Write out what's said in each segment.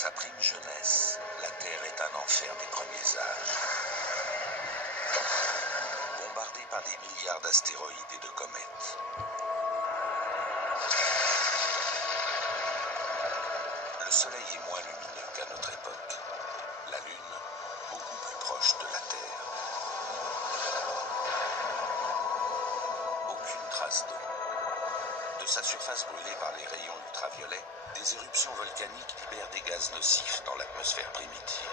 sa prime jeunesse, la Terre est un enfer des premiers âges. Bombardée par des milliards d'astéroïdes et de comètes. Le Soleil est moins lumineux qu'à notre époque. La Lune, beaucoup plus proche de la Terre. Aucune trace d'eau. De sa surface brûlée par les rayons ultraviolets, des éruptions volcaniques libèrent des gaz nocifs dans l'atmosphère primitive.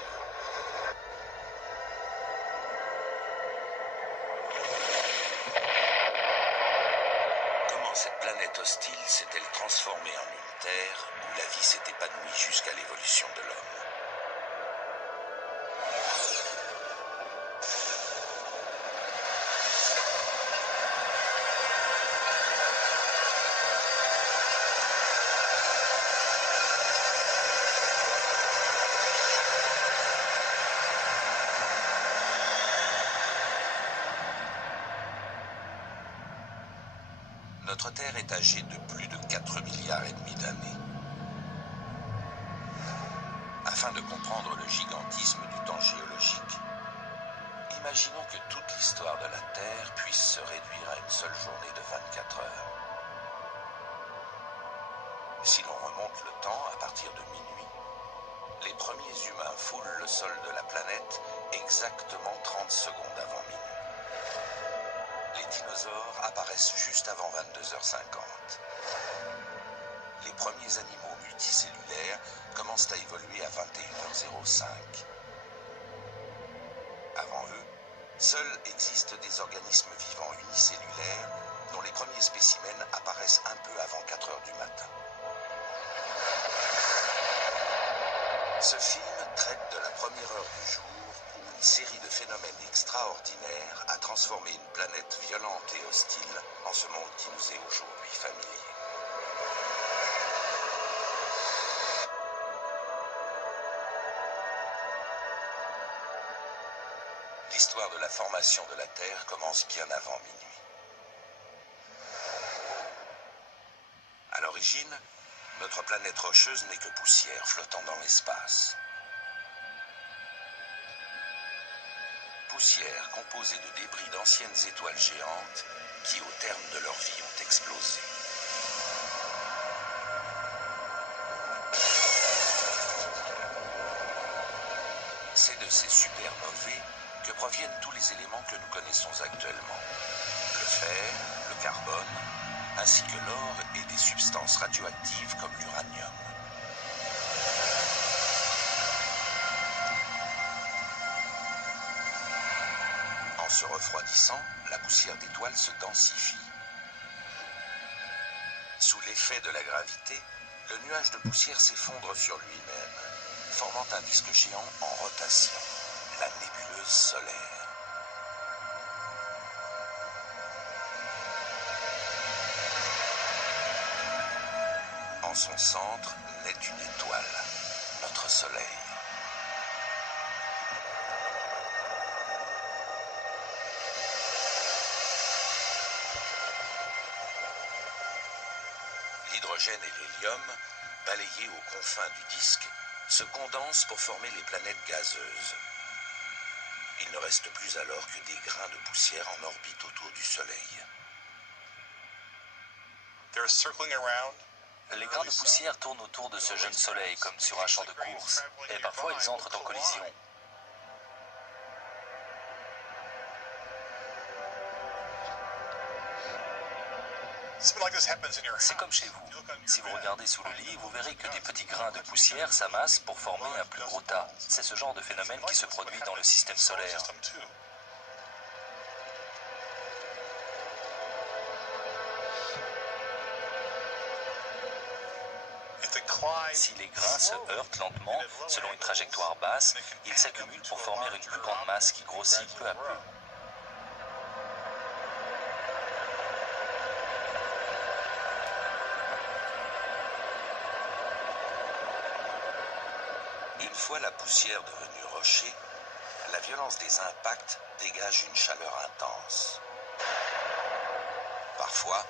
Comment cette planète hostile s'est-elle transformée en une Terre où la vie s'est épanouie jusqu'à l'évolution de l'homme? Notre Terre est âgée de plus de 4,5 milliards d'années. Afin de comprendre le gigantisme du temps géologique, imaginons que toute l'histoire de la Terre puisse se réduire à une seule journée de 24 heures. Si l'on remonte le temps à partir de minuit, les premiers humains foulent le sol de la planète exactement 30 secondes avant minuit. Les dinosaures apparaissent juste avant 22h50. Les premiers animaux multicellulaires commencent à évoluer à 21h05. Avant eux, seuls existent des organismes vivants unicellulaires dont les premiers spécimens apparaissent un peu avant 4 heures du matin. Ce film traite de la première heure du jour où une série de phénomènes extraordinaires a transformé une planète violente et hostile en ce monde qui nous est aujourd'hui familier. L'histoire de la formation de la Terre commence bien avant minuit. À l'origine, notre planète rocheuse n'est que poussière flottant dans l'espace. Poussière composée de débris d'anciennes étoiles géantes qui, au terme de leur vie, ont explosé. C'est de ces supernovae que proviennent tous les éléments que nous connaissons actuellement. Le fer, le carbone, ainsi que l'or et des substances radioactives comme l'uranium. En se refroidissant, la poussière d'étoiles se densifie. Sous l'effet de la gravité, le nuage de poussière s'effondre sur lui-même, formant un disque géant en rotation, la nébuleuse solaire. En son centre naît une étoile, notre Soleil. L'hydrogène et l'hélium, balayés aux confins du disque, se condensent pour former les planètes gazeuses. Il ne reste plus alors que des grains de poussière en orbite autour du Soleil. Les grains de poussière tournent autour de ce jeune soleil comme sur un champ de course, et parfois ils entrent en collision. C'est comme chez vous. Si vous regardez sous le lit, vous verrez que des petits grains de poussière s'amassent pour former un plus gros tas. C'est ce genre de phénomène qui se produit dans le système solaire. Si les grains se heurtent lentement, selon une trajectoire basse, ils s'accumulent pour former une plus grande masse qui grossit peu à peu. Une fois la poussière devenue rocher, la violence des impacts dégage une chaleur intense. Parfois,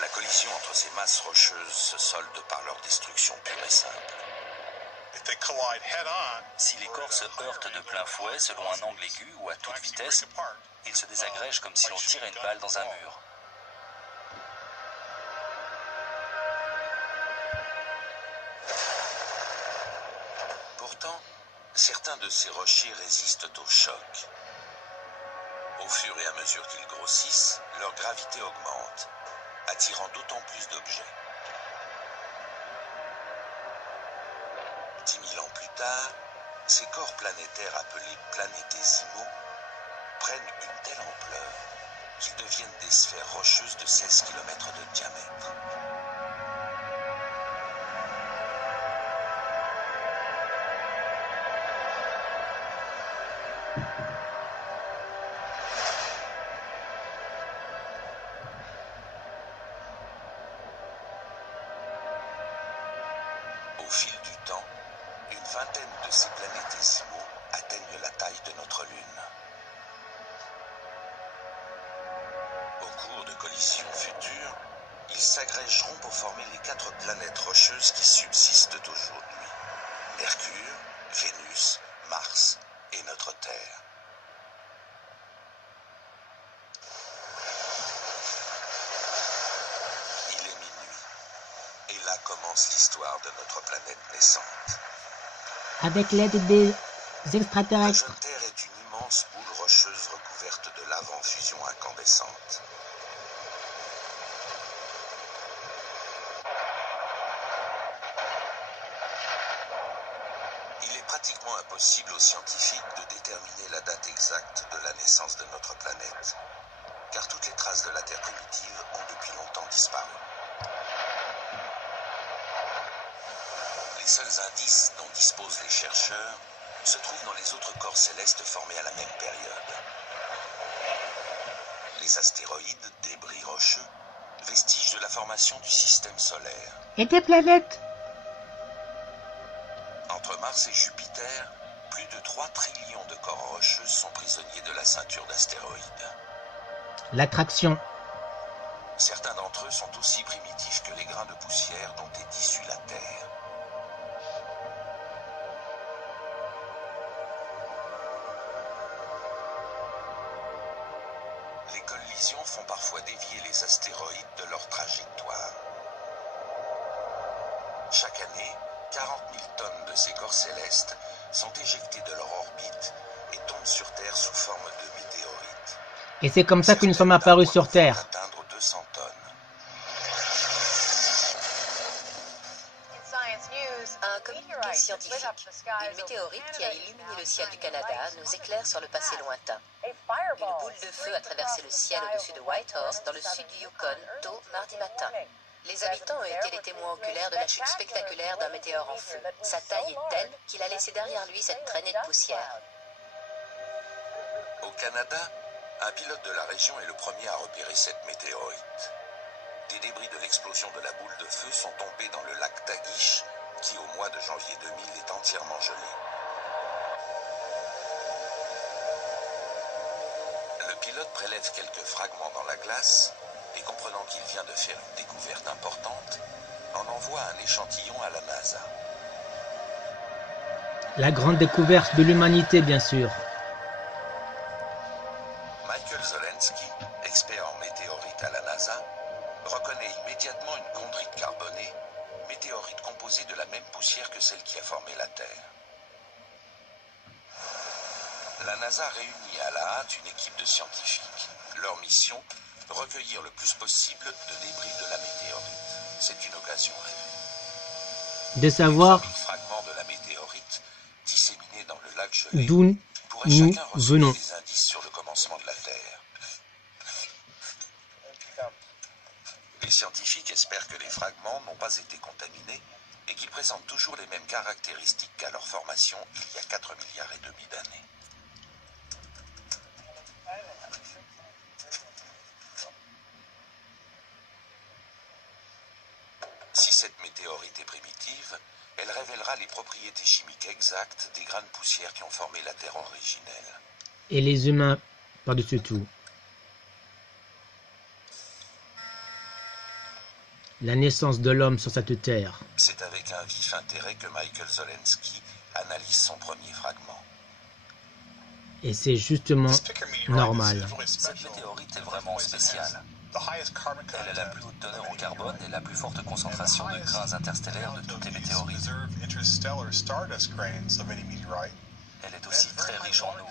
la collision entre ces masses rocheuses se solde par leur destruction pure et simple. Si les corps se heurtent de plein fouet, selon un angle aigu ou à toute vitesse, ils se désagrègent comme si l'on tirait une balle dans un mur. Pourtant, certains de ces rochers résistent au choc. Au fur et à mesure qu'ils grossissent, leur gravité augmente, attirant d'autant plus d'objets. 10 000 ans plus tard, ces corps planétaires appelés planétésimaux prennent une telle ampleur qu'ils deviennent des sphères rocheuses de 16 km de diamètre. Au fil du temps, une vingtaine de ces planétésimaux atteignent la taille de notre Lune. Au cours de collisions futures, ils s'agrégeront pour former les 4 planètes rocheuses qui subsistent aujourd'hui: Mercure, Vénus, Mars et notre Terre. Il est minuit, et là commence l'histoire de notre planète naissante. Avec l'aide des La extraterrestres. jeune Terre est une immense boule rocheuse recouverte de lave en fusion incandescente. Il est pratiquement impossible aux scientifiques de déterminer la date exacte de la naissance de notre planète, car toutes les traces de la Terre primitive ont depuis longtemps disparu. Les seuls indices dont disposent les chercheurs se trouvent dans les autres corps célestes formés à la même période. Les astéroïdes, débris rocheux, vestiges de la formation du système solaire. Et des planètes. Entre Mars et Jupiter, plus de 3 trillions de corps rocheux sont prisonniers de la ceinture d'astéroïdes. L'attraction. Certains d'entre eux sont aussi primitifs que les grains de poussière dont est issue la Terre. Les collisions font parfois dévier les astéroïdes de leur trajectoire. Chaque année, 40 000 tonnes de ces corps célestes sont éjectés de leur orbite et tombent sur Terre sous forme de météorites. Et c'est comme ça que nous sommes apparus sur Terre. Atteindre 200 tonnes. Un communiqué scientifique. Une météorite qui a illuminé le ciel du Canada nous éclaire sur le passé lointain. Une boule de feu a traversé le ciel au-dessus de Whitehorse, dans le sud du Yukon, tôt mardi matin. Les habitants ont été les témoins oculaires de la chute spectaculaire d'un météore en feu. Sa taille est telle qu'il a laissé derrière lui cette traînée de poussière. Au Canada, un pilote de la région est le premier à repérer cette météorite. Des débris de l'explosion de la boule de feu sont tombés dans le lac Tagish, qui au mois de janvier 2000 est entièrement gelé. Le pilote prélève quelques fragments dans la glace et, comprenant qu'il vient de faire une découverte importante, en envoie un échantillon à la NASA. La grande découverte de l'humanité, bien sûr. Michael Zolensky, expert en météorites à la NASA, reconnaît immédiatement une chondrite carbonée, météorite composée de la même poussière que celle qui a formé la Terre. La NASA réunit à la hâte une équipe de scientifiques. Leur mission, recueillir le plus possible de débris de la météorite. C'est une occasion rêvée. De savoir 3000 fragments de la météorite disséminés dans le lac gelé d'où pourraient nous chacun venons. recevoir des indices sur le commencement de la Terre. Les scientifiques espèrent que les fragments n'ont pas été contaminés et qu'ils présentent toujours les mêmes caractéristiques qu'à leur formation il y a 4 milliards et demi d'années. Si cette météorite est primitive, elle révélera les propriétés chimiques exactes des grains de poussière qui ont formé la Terre originelle. Et les humains par-dessus tout. la naissance de l'homme sur cette terre. C'est avec un vif intérêt que Michael Zolensky analyse son premier fragment. Et c'est justement normal. Cette météorite est vraiment spéciale. Elle a la plus haute teneur en carbone et la plus forte concentration de grains interstellaires de toutes les météorites. Elle est aussi très riche en eau.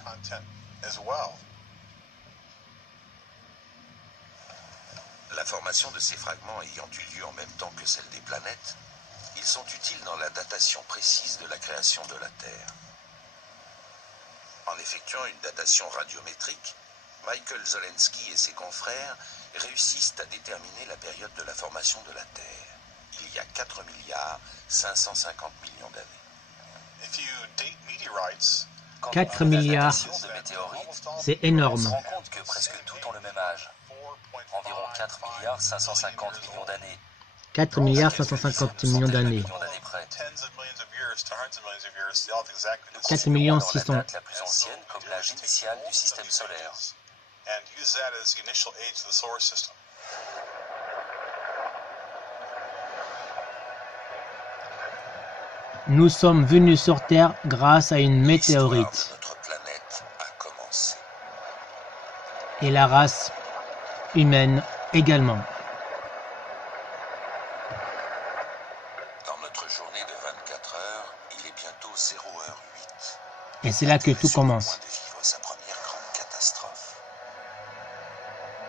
La formation de ces fragments ayant eu lieu en même temps que celle des planètes, ils sont utiles dans la datation précise de la création de la Terre. En effectuant une datation radiométrique, Michael Zolensky et ses confrères réussissent à déterminer la période de la formation de la Terre. Il y a 4 milliards 550 millions d'années. 4 milliards, De météorites, c'est on énorme. se rend compte que presque toutes ont le même âge. Environ 4 milliards 550 millions d'années. 4 milliards 550 millions d'années. Près. 4 millions 600. La date la plus ancienne comme l'âge initial du système solaire. Nous sommes venus sur Terre grâce à une L'histoire de météorite. notre planète a commencé. Et la race humaine également. Dans notre journée de 24 heures, il est bientôt 0h08. Et c'est là que tout commence. De vivre sa première grande catastrophe.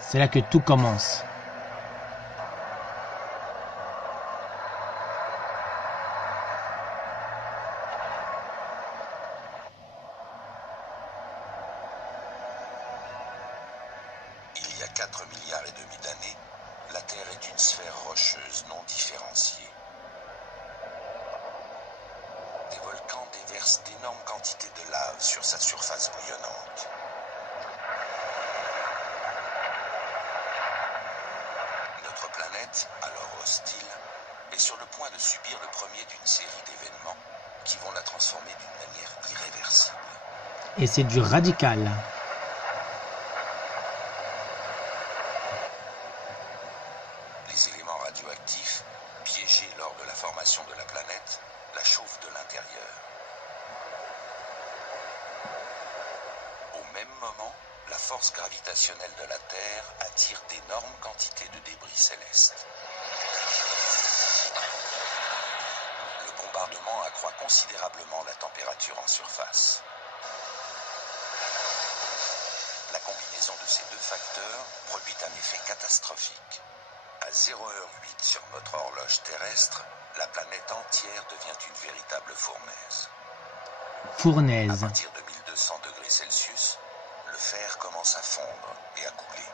C'est là que tout commence. Il y a 4 milliards et demi d'années, la Terre est une sphère rocheuse non différenciée. Des volcans déversent d'énormes quantités de lave sur sa surface bouillonnante. Notre planète, alors hostile, est sur le point de subir le premier d'une série d'événements qui vont la transformer d'une manière irréversible. Et c'est du radical. Les éléments radioactifs, piégés lors de la formation de la planète, la chauffent de l'intérieur. Au même moment, la force gravitationnelle de la Terre attire d'énormes quantités de débris célestes. Le bombardement accroît considérablement la température en surface. La combinaison de ces deux facteurs produit un effet catastrophique. À 0h08 sur notre horloge terrestre, la planète entière devient une véritable fournaise. À Fournaise. partir de 1200 degrés Celsius, le fer commence à fondre et à couler.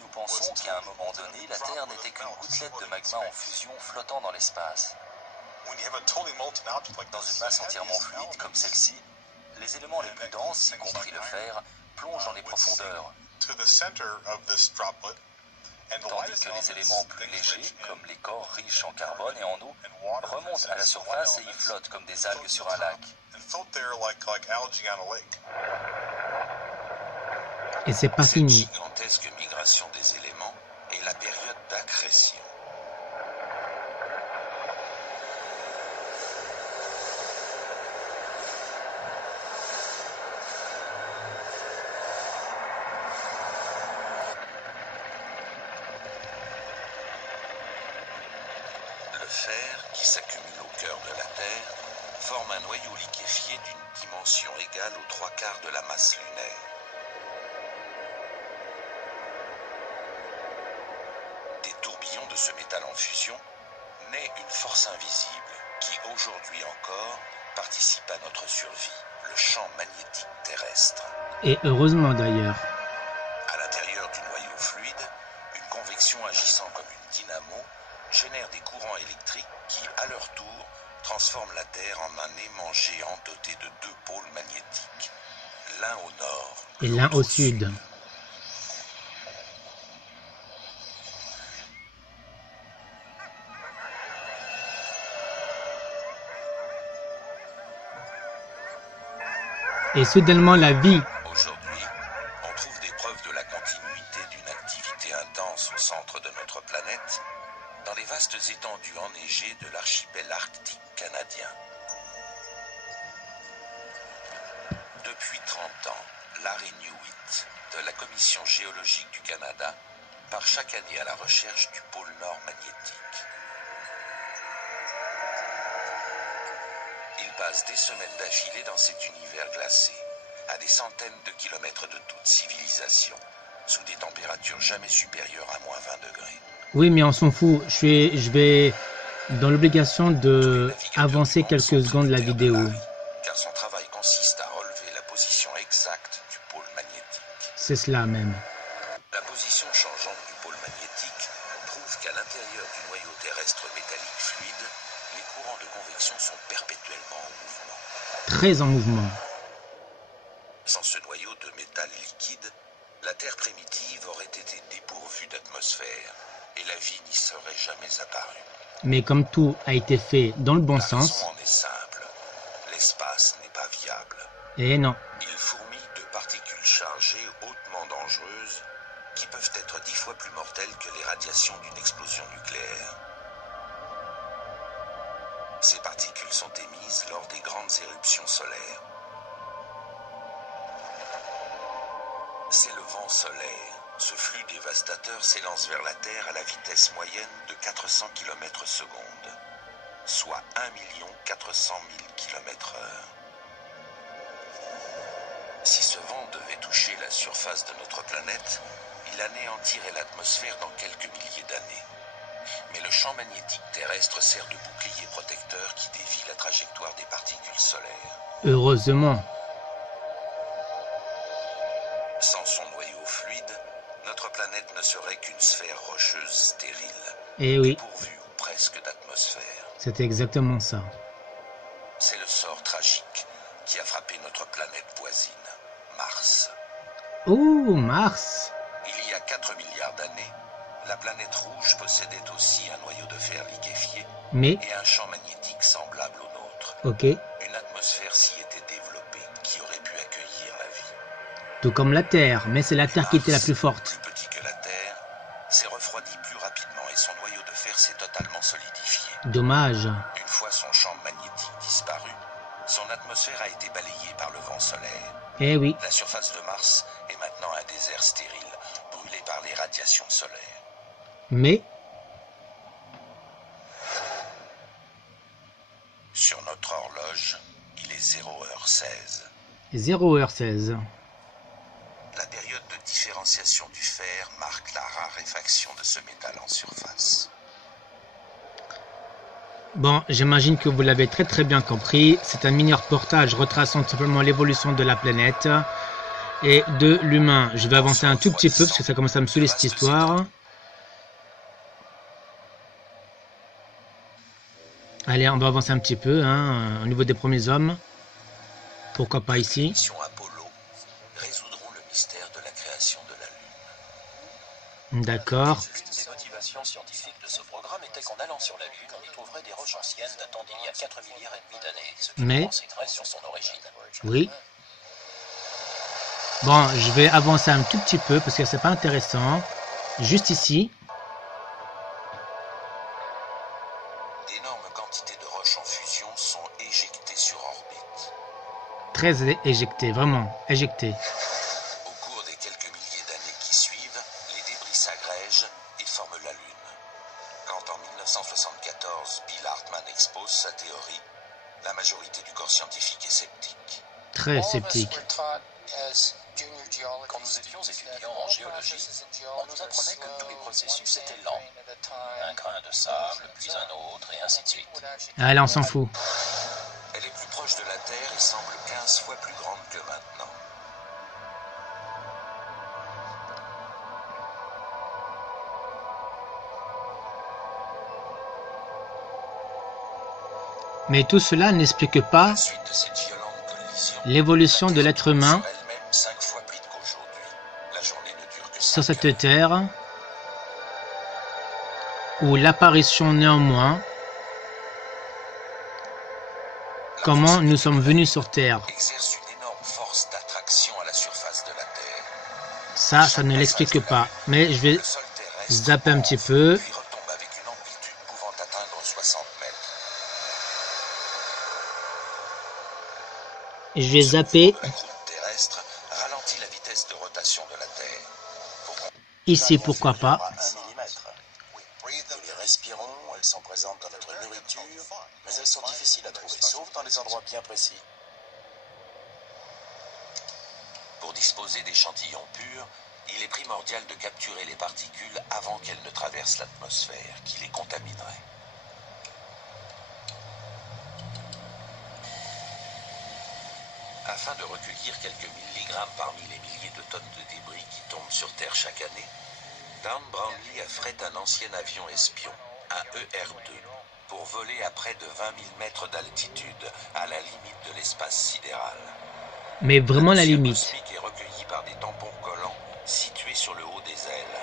Nous pensons qu'à un moment donné, la Terre n'était qu'une gouttelette de magma en fusion flottant dans l'espace. Dans une masse entièrement fluide comme celle-ci, les éléments les plus denses, y compris le fer, plongent dans les profondeurs, tandis que les éléments plus légers, comme les corps riches en carbone et en eau, remontent à la surface et y flottent comme des algues sur un lac. Et c'est pas Cette fini. gigantesque migration des éléments est la période d'accrétion. Le fer, qui s'accumule au cœur de la Terre, forme un noyau liquéfié d'une dimension égale aux 3/4 de la masse lunaire. Des tourbillons de ce métal en fusion naît une force invisible qui, aujourd'hui encore, participe à notre survie, le champ magnétique terrestre. Et heureusement d'ailleurs. À l'intérieur du noyau fluide, une convection agissant comme une dynamo génère des courants électriques qui, à leur tour, transforment la Terre en un aimant géant doté de 2 pôles magnétiques, l'un au nord Et l'un au sud. Et soudainement la vie Aujourd'hui, vastes étendues enneigées de l'archipel arctique canadien. Depuis 30 ans, Larry Newitt, de la Commission géologique du Canada, part chaque année à la recherche du pôle Nord magnétique. Il passe des semaines d'affilée dans cet univers glacé, à des centaines de kilomètres de toute civilisation, sous des températures jamais supérieures à moins 20 degrés. Oui, mais on s'en fout. Je vais dans l'obligation de avancer quelques secondes la vidéo. Car son travail consiste à relever la position exacte du pôle magnétique. C'est cela même. La position changeante du pôle magnétique prouve qu'à l'intérieur du noyau terrestre métallique fluide, les courants de convection sont perpétuellement en mouvement. Très en mouvement. Sans ce noyau de métal liquide, la Terre primitive aurait été dépourvue d'atmosphère et la vie n'y serait jamais apparue. Mais comme tout a été fait dans le bon sens... La raison en est simple. L'espace n'est pas viable. Et non. Il fourmille de particules chargées hautement dangereuses qui peuvent être 10 fois plus mortelles que les radiations d'une explosion nucléaire. Ces particules sont émises lors des grandes éruptions solaires. C'est le vent solaire. Ce flux dévastateur s'élance vers la Terre à la vitesse moyenne de 400 km/s, soit 1 400 000 km/h. Si ce vent devait toucher la surface de notre planète, il anéantirait l'atmosphère dans quelques milliers d'années. Mais le champ magnétique terrestre sert de bouclier protecteur qui dévie la trajectoire des particules solaires. Heureusement. Sans son noyau fluide, notre planète ne serait qu'une sphère rocheuse stérile, Eh oui, dépourvue ou presque d'atmosphère. c'est exactement ça. C'est le sort tragique qui a frappé notre planète voisine, Mars. Oh, Mars. Il y a 4 milliards d'années, la planète rouge possédait aussi un noyau de fer liquéfié Mais, et un champ magnétique semblable au nôtre. ok, Une atmosphère s'y était développée qui aurait pu accueillir la vie. tout comme la Terre, mais c'est la Terre qui était la plus forte. Plus petit que la Terre, s'est refroidi plus rapidement et son noyau de fer s'est totalement solidifié. Dommage. Une fois son champ magnétique disparu, son atmosphère a été balayée par le vent solaire. Eh oui, La surface de Mars est maintenant un désert stérile, brûlé par les radiations solaires. mais, Sur notre horloge, il est 0h16. 0h16. La période de différenciation du fer marque la raréfaction de ce métal en surface. Bon, j'imagine que vous l'avez très bien compris. C'est un mini reportage retraçant simplement l'évolution de la planète et de l'humain. Je vais avancer un tout petit peu parce que ça commence à me saouler cette histoire. Allez, on va avancer un petit peu au niveau des premiers hommes. Pourquoi pas Les ici? missions Apollo résoudront le mystère de la création de la Lune. D'accord. L'une des motivations scientifiques de ce programme était qu'en allant sur la Lune, on y trouverait des roches anciennes datant d'il y a 4 milliards et demi d'années, ce qui Mais- nous renseignerait sur son origine. Oui. Bon, je vais avancer un tout petit peu parce que c'est pas intéressant. Juste ici. D'énormes quantités de roches en fusion sont éjectées sur orbite. Très éjecté, vraiment, éjecté. Au cours des quelques milliers d'années qui suivent, les débris s'agrègent et forment la Lune. Quand en 1974, Bill Hartmann expose sa théorie, la majorité du corps scientifique est sceptique. Très sceptique. Quand nous étions étudiants en géologie, on nous apprenait que tous les processus étaient lents. Un grain de sable, puis un autre, et ainsi de suite. Allez, on s'en fout. Elle est plus proche de la Terre et semble 15 fois plus grande que maintenant. Mais tout cela n'explique pas À la suite de cette violente collision, l'évolution de l'être humain sur elle-même 5 fois plus vite qu'aujourd'hui. La journée ne dure que sur 5 cette terre, ou l'apparition néanmoins, comment nous sommes venus sur Terre. exerce une énorme force d'attraction à la surface de la Terre. Ça ne l'explique pas. Mais je vais Le sol terrestre zapper un petit peu. puis retombe avec une amplitude pouvant Je vais zapper. La croûte terrestre ralentit la vitesse de rotation de la Terre. Ici, pourquoi pas. Nous les respirons, elles sont présentes dans notre nourriture, mais elles sont difficiles à trouver, sauf dans des endroits bien précis. Pour disposer d'échantillons purs, il est primordial de capturer les particules avant qu'elles ne traversent l'atmosphère, qui les contaminerait. Afin de recueillir quelques milligrammes parmi les milliers de tonnes de débris qui tombent sur Terre chaque année, Down Brownlee affrète un ancien avion espion, un ER-2, pour voler à près de 20 000 mètres d'altitude, à la limite de l'espace sidéral. Mais vraiment la poussière limite. cosmique est recueillie par des tampons collants situés sur le haut des ailes.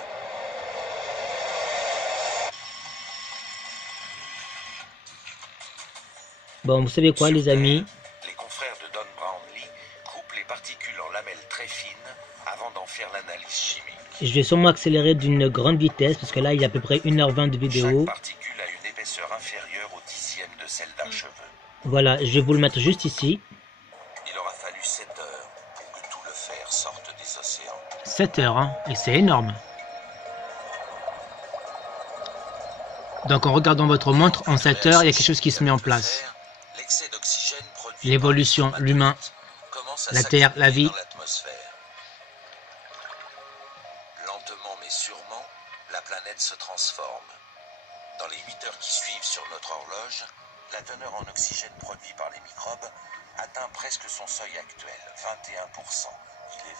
Bon, vous savez quoi, Sur les amis? Terre, les confrères de Don Brownlee coupent les particules en lamelles très fines avant d'en faire l'analyse chimique. Je vais sûrement accélérer d'une grande vitesse, parce que là, il y a à peu près 1h20 de vidéo. Chaque particule a une épaisseur inférieure au dixième de celle d'un cheveu. Voilà, je vais vous le mettre juste ici. Il aura fallu 7 heures pour que tout le fer sorte des océans. 7 heures, hein, et c'est énorme. Donc en regardant votre montre, en 7 heures, il y a quelque chose qui se met en place. L'excès d'oxygène produit L'évolution, par l'humain, commence à la Terre, la s'accumuler vie. dans l'atmosphère. Lentement mais sûrement, la planète se transforme. Dans les 8 heures qui suivent sur notre horloge, la teneur en oxygène produit par les microbes atteint presque son seuil actuel, 21%. Il est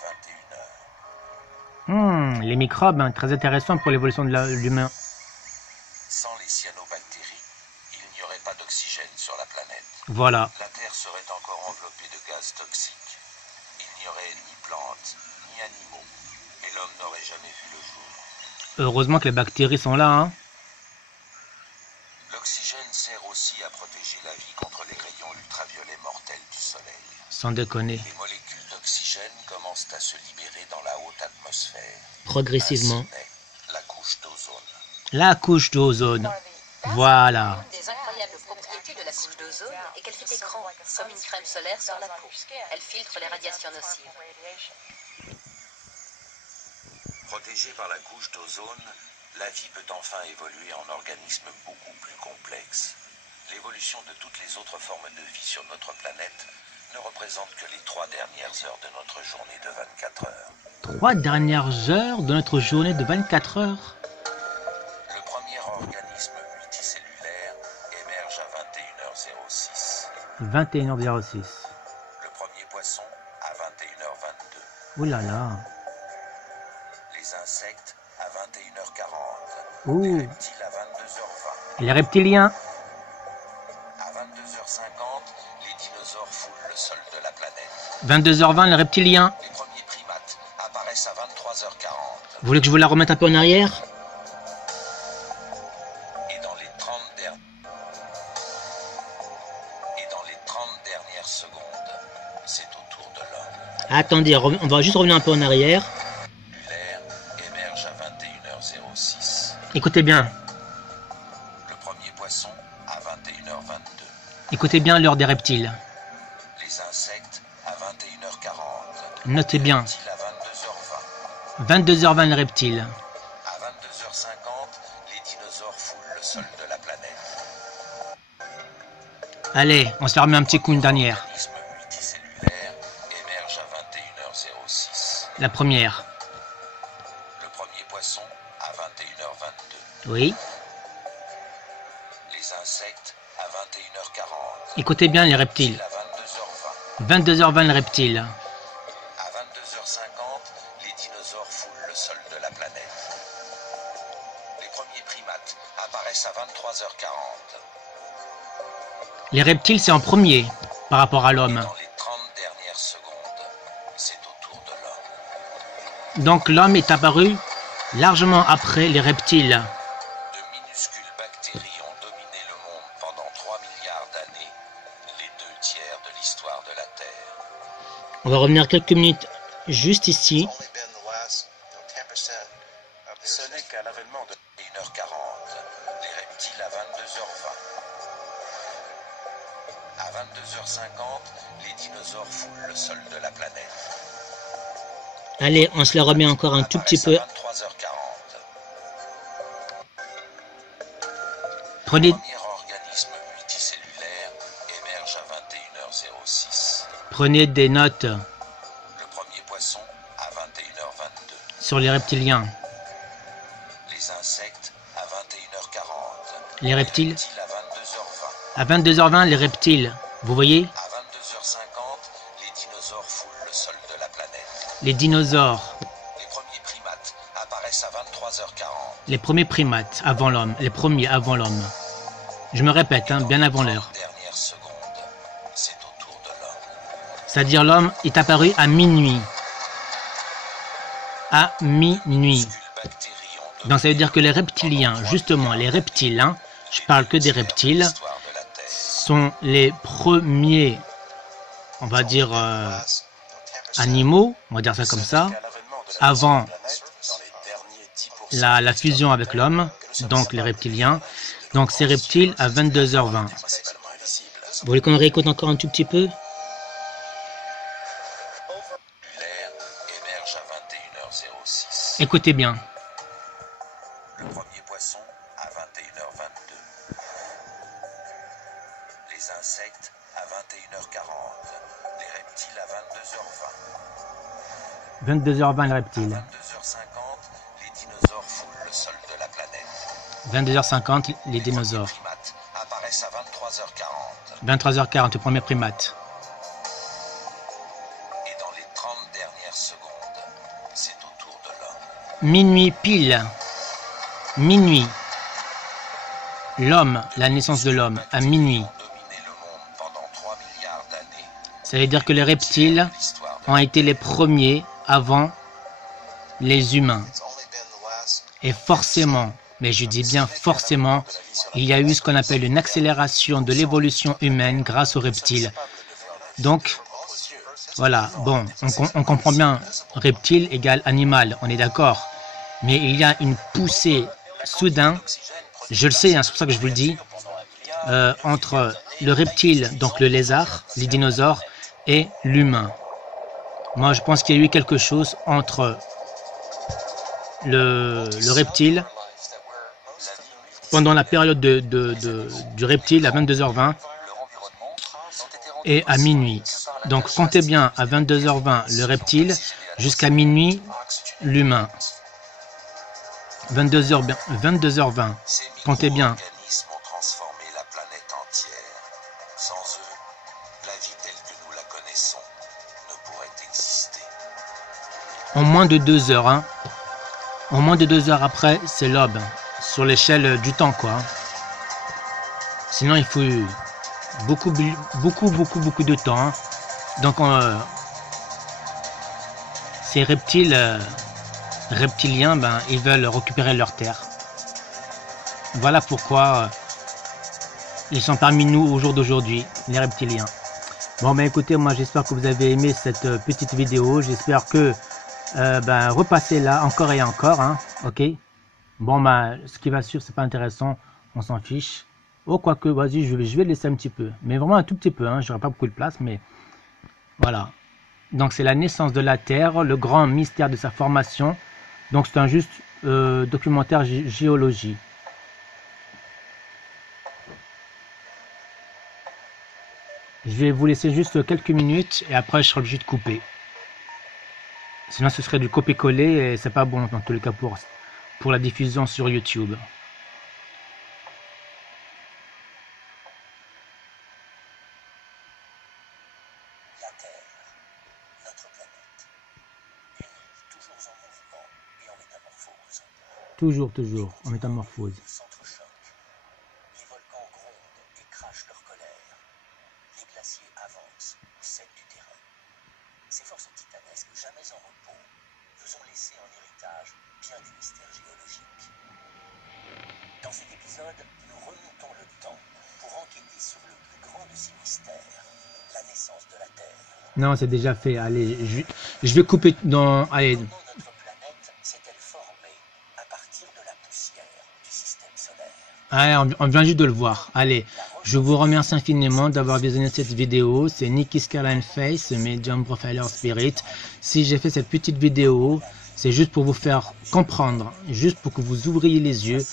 21 heures. Les microbes, hein, très intéressant pour l'évolution de l'humain. Sans les cyanobactéries, il n'y aurait pas d'oxygène sur la planète. Voilà. La Terre serait encore enveloppée de gaz toxiques. Il n'y aurait ni plantes, ni animaux, et l'homme n'aurait jamais vu le jour. Heureusement que les bactéries sont là, hein. L'oxygène sert aussi à protéger la vie contre les rayons ultraviolets mortels du Soleil. Sans déconner. Les molécules d'oxygène commencent à se libérer dans la haute atmosphère. Progressivement. Ainsi naît la couche d'ozone. La couche d'ozone. Voilà. Une des incroyables propriétés de la couche d'ozone est qu'elle fait écran, comme une crème solaire sur la peau. Elle filtre les radiations nocives. Protégée par la couche d'ozone, la vie peut enfin évoluer en organismes beaucoup plus complexes. L'évolution de toutes les autres formes de vie sur notre planète ne représente que les 3 dernières heures de notre journée de 24 heures. 3 dernières heures de notre journée de 24 heures. Le premier organisme multicellulaire émerge à 21h06. 21h06. Le premier poisson à 21h22. Ouh là là. Les insectes à 21h40. Ouh. Les reptiles à 22h20. Les reptiliens. À 22h50, les dinosaures foulent le sol de la planète. 22h20, les reptiliens. Les premiers primates apparaissent à 23h40. Vous voulez que je vous la remette un peu en arrière? Et dans les 30 dernières secondes, c'est au tour de l'homme. Attendez, on va juste revenir un peu en arrière. L'air émerge à 21h06. Écoutez bien. Le premier poisson à 21h22. Écoutez bien l'heure des reptiles. Les insectes à 21h40. Notez bien. Les reptiles à 22h20. 22h20, les reptiles. À 22h50, les dinosaures foulent le sol de la planète. Allez, on se la remet un petit coup une dernière. L'organisme multicellulaire émerge à 21h06. La première. Le premier poisson à 21h22. Oui. Les insectes à 21h40. Écoutez bien les reptiles. À 22h20. 22h20, les reptiles. À 22h50, les dinosaures foulent le sol de la planète. Les premiers primates apparaissent à 23h40. Les reptiles, c'est en premier par rapport à l'homme. Dans les 30 dernières secondes, c'est au tour de l'homme. Donc l'homme est apparu largement après les reptiles. De minuscules bactéries ont dominé le monde pendant 3 milliards d'années, les 2/3 de l'histoire de la Terre. On va revenir quelques minutes juste ici. Ce n'est qu'à l'avènement de 1h40, les reptiles à 22h20. À À 22h50, les dinosaures foulent le sol de la planète. Allez, on se la remet encore un tout petit peu. À 23h40. Prenez, Le premier organisme multicellulaire émerge à 21h06. prenez des notes Le premier poisson à 21h22. sur les reptiliens. Les insectes à 21h40. Les reptiles. À 22h20. À 22h20, les reptiles. Vous voyez? À 22h50, les dinosaures foulent le sol de la planète. Les dinosaures. Les premiers primates apparaissent à 23h40. Les premiers primates avant l'homme. Les premiers avant l'homme. Je me répète, hein, bien avant l'heure. Dernière seconde, c'est au tour de l'homme. C'est-à-dire l'homme est apparu à minuit. À minuit. Bactéries ont Donc ça veut dire que les reptiliens, justement, les reptiles, hein, je parle que des reptiles, l'histoire de la Terre. sont les premiers, on va dire, animaux, on va dire ça comme ça, avant la fusion avec l'homme, donc les reptiliens. Donc ces reptiles à 22h20. Vous voulez qu'on réécoute encore un tout petit peu? L'air émerge à 21h06. Écoutez bien. Le premier poisson à 21h22. Les insectes à 21h40. Les reptiles à 22h20. 22h20 les reptiles. 22h50, les dinosaures foulent le sol de la planète. 22h50 les dinosaures. Les primates apparaissent à 23h40. 23h40 le premier primate. Et dans les 30 dernières secondes, c'est au tour de l'homme. Minuit pile. Minuit. L'homme, la naissance de l'homme, à minuit. Dominé le monde pendant 3 milliards d'années. Ça veut dire que les reptiles L'histoire ont été les premiers avant les humains. Et forcément, mais je dis bien forcément, il y a eu ce qu'on appelle une accélération de l'évolution humaine grâce aux reptiles. Donc, voilà, bon, on comprend bien, reptile égale animal, on est d'accord. Mais il y a une poussée soudain, je le sais, hein, c'est pour ça que je vous le dis, entre le reptile, donc le lézard, les dinosaures, et l'humain. Moi, je pense qu'il y a eu quelque chose entre le reptile, pendant la période du reptile à 22h20 et à minuit. Donc comptez bien à 22h20 le reptile jusqu'à minuit l'humain. 22h20. Ces Comptez bien. micro-organismes ont transformé la planète entière. Sans eux, la vie telle que nous la connaissons ne pourrait exister. En moins de 2 heures, hein. En moins de 2 heures après, c'est l'aube. Sur l'échelle du temps, quoi. Sinon, il faut beaucoup de temps. Hein. Donc, ces reptiliens, ben, ils veulent récupérer leur terre. Voilà pourquoi ils sont parmi nous au jour d'aujourd'hui, les reptiliens. Bon, ben écoutez, moi j'espère que vous avez aimé cette petite vidéo. J'espère que repassez là encore et encore, hein, ok. Bon, ben ce qui va suivre, c'est pas intéressant, on s'en fiche. Oh, quoique, vas-y, je vais laisser un petit peu, mais vraiment un tout petit peu, hein, j'aurai pas beaucoup de place, mais voilà. Donc c'est la naissance de la Terre, le grand mystère de sa formation. Donc c'est un juste documentaire géologie. Je vais vous laisser juste quelques minutes et après je serai obligé de couper. Sinon ce serait du copier-coller et c'est pas bon dans tous les cas pour la diffusion sur YouTube. La Terre, notre planète, unie, toujours en mouvement et en métamorphose. Toujours en métamorphose. S'entrechoquent. Les volcans grondent et crachent leur colère. Les glaciers avancent ou cèdent du terrain. Ces forces titanesques, jamais en repos, nous ont laissé en héritage bien du mystère géologique. Dans cet épisode, nous remontons le temps pour enquêter sur le plus grand de ces mystères, la naissance de la Terre. Non, c'est déjà fait. Allez, je vais couper dans... Allez. Comment notre planète s'est-elle formée à partir de la poussière du système solaire? Allez, on vient juste de le voir. Allez, je vous remercie infiniment d'avoir visionné cette vidéo. C'est Nicky Skyline Face, Medium Profiler Spirit. Si j'ai fait cette petite vidéo, c'est juste pour vous faire comprendre, juste pour que vous ouvriez les yeux,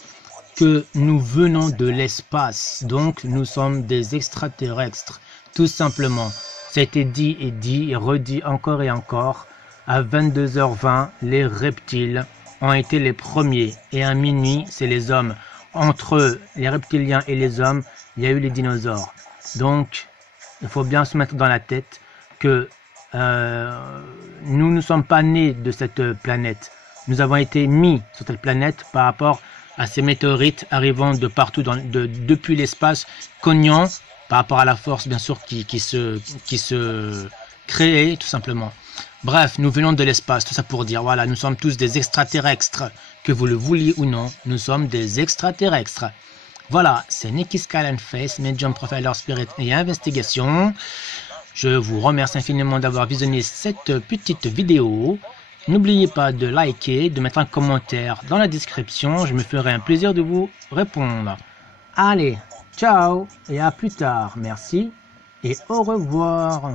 que nous venons de l'espace. Donc, nous sommes des extraterrestres, tout simplement. Ça a été dit et redit encore et encore. À 22h20, les reptiles ont été les premiers. Et à minuit, c'est les hommes. Entre les reptiliens et les hommes, il y a eu les dinosaures. Donc, il faut bien se mettre dans la tête que nous ne sommes pas nés de cette planète. Nous avons été mis sur cette planète par rapport à ces météorites arrivant de partout, depuis l'espace, cognant par rapport à la force, bien sûr, qui se créait, tout simplement. Bref, nous venons de l'espace, tout ça pour dire, voilà, nous sommes tous des extraterrestres. Que vous le vouliez ou non, nous sommes des extraterrestres. Voilà, c'est Nicky Skyline Face, Medium Profiler Spirit et Investigation. Je vous remercie infiniment d'avoir visionné cette petite vidéo. N'oubliez pas de liker, de mettre un commentaire dans la description. Je me ferai un plaisir de vous répondre. Allez, ciao et à plus tard. Merci et au revoir.